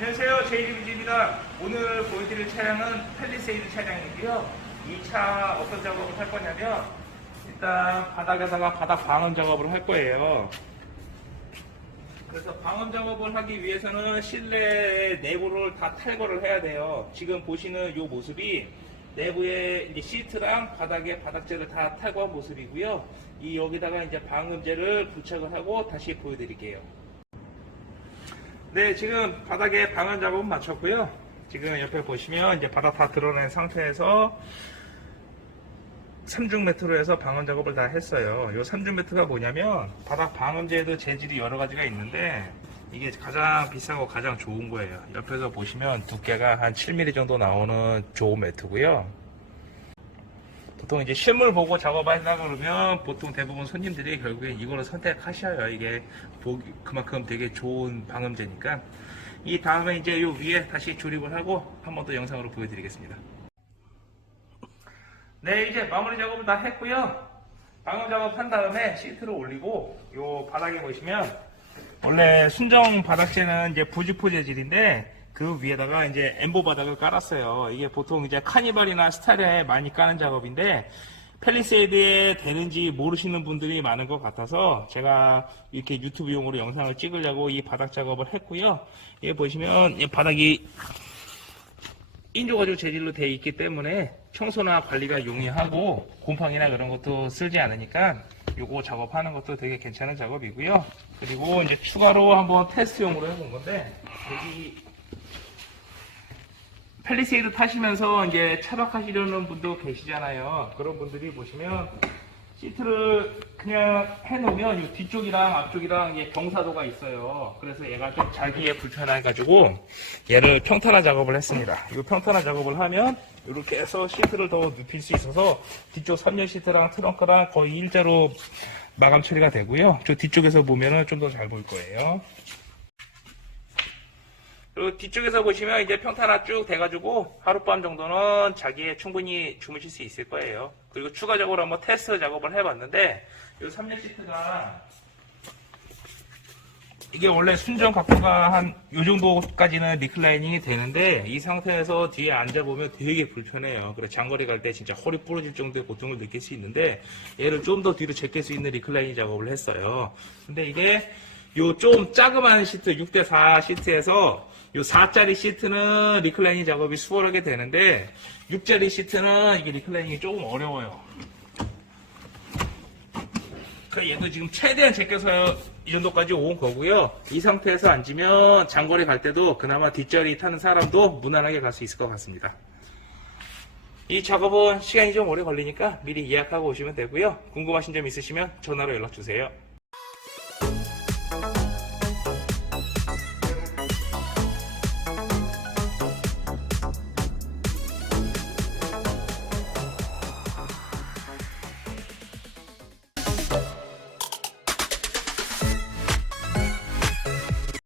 안녕하세요. 제이리비지입니다. 오늘 보여드릴 차량은 펠리세이드 차량이고요. 이 차 어떤 작업을 할 거냐면 일단 바닥에다가 바닥 방음 작업을 할 거예요. 그래서 방음 작업을 하기 위해서는 실내 내부를 다 탈거를 해야 돼요. 지금 보시는 이 모습이 내부에 시트랑 바닥에 바닥재를 다 탈거한 모습이고요. 이 여기다가 이제 방음제를 부착을 하고 다시 보여드릴게요. 네, 지금 바닥에 방음 작업은 마쳤고요. 지금 옆에 보시면 이제 바닥 다 드러낸 상태에서 3중 매트로 해서 방음 작업을 다 했어요. 이 3중 매트가 뭐냐면 바닥 방음제에도 재질이 여러 가지가 있는데 이게 가장 비싸고 가장 좋은 거예요. 옆에서 보시면 두께가 한 7mm 정도 나오는 좋은 매트고요. 보통 이제 실물 보고 작업한다 그러면 보통 대부분 손님들이 결국엔 이거를 선택하셔요. 이게 보기 그만큼 되게 좋은 방음제니까. 이 다음에 이제 요 위에 다시 조립을 하고 한 번 더 영상으로 보여드리겠습니다. 네, 이제 마무리 작업을 다 했고요. 방음 작업 한 다음에 시트를 올리고 요 바닥에 보시면 원래 순정 바닥재는 이제 부지포 재질인데 그 위에다가 이제 엠보 바닥을 깔았어요. 이게 보통 이제 카니발이나 스타일에 많이 까는 작업인데 펠리세이드에 되는지 모르시는 분들이 많은 것 같아서 제가 이렇게 유튜브용으로 영상을 찍으려고 이 바닥 작업을 했고요. 여기 보시면 이 바닥이 인조가죽 재질로 되어 있기 때문에 청소나 관리가 용이하고 곰팡이나 그런 것도 쓸지 않으니까 요거 작업하는 것도 되게 괜찮은 작업이고요. 그리고 이제 추가로 한번 테스트용으로 해본 건데 여기 펠리세이드 타시면서 이제 차박하시려는 분도 계시잖아요. 그런 분들이 보시면 시트를 그냥 해놓으면 이 뒤쪽이랑 앞쪽이랑 이게 경사도가 있어요. 그래서 얘가 좀 자기에 불편해가지고 얘를 평탄화 작업을 했습니다. 이 평탄화 작업을 하면 이렇게 해서 시트를 더 눕힐 수 있어서 뒤쪽 3열 시트랑 트렁크랑 거의 일자로 마감 처리가 되고요. 저 뒤쪽에서 보면은 좀 더 잘 보일 거예요. 그리고 뒤쪽에서 보시면 이제 평탄화 쭉 돼가지고 하룻밤 정도는 자기에 충분히 주무실 수 있을 거예요. 그리고 추가적으로 한번 테스트 작업을 해봤는데 이 3열 시트가 이게 원래 순정 각도가 한 이 정도까지는 리클라이닝이 되는데 이 상태에서 뒤에 앉아보면 되게 불편해요. 그래서 장거리 갈 때 진짜 허리 부러질 정도의 고통을 느낄 수 있는데 얘를 좀 더 뒤로 제낄 수 있는 리클라이닝 작업을 했어요. 근데 이게 요좀 자그마한 시트 6대4 시트에서 요 4짜리 시트는 리클라이닝 작업이 수월하게 되는데 6짜리 시트는 이게 리클라이닝이 조금 어려워요. 그 얘도 지금 최대한 제껴서 이 정도까지 온 거고요. 이 상태에서 앉으면 장거리 갈 때도 그나마 뒷자리 타는 사람도 무난하게 갈 수 있을 것 같습니다. 이 작업은 시간이 좀 오래 걸리니까 미리 예약하고 오시면 되고요. 궁금하신 점 있으시면 전화로 연락 주세요.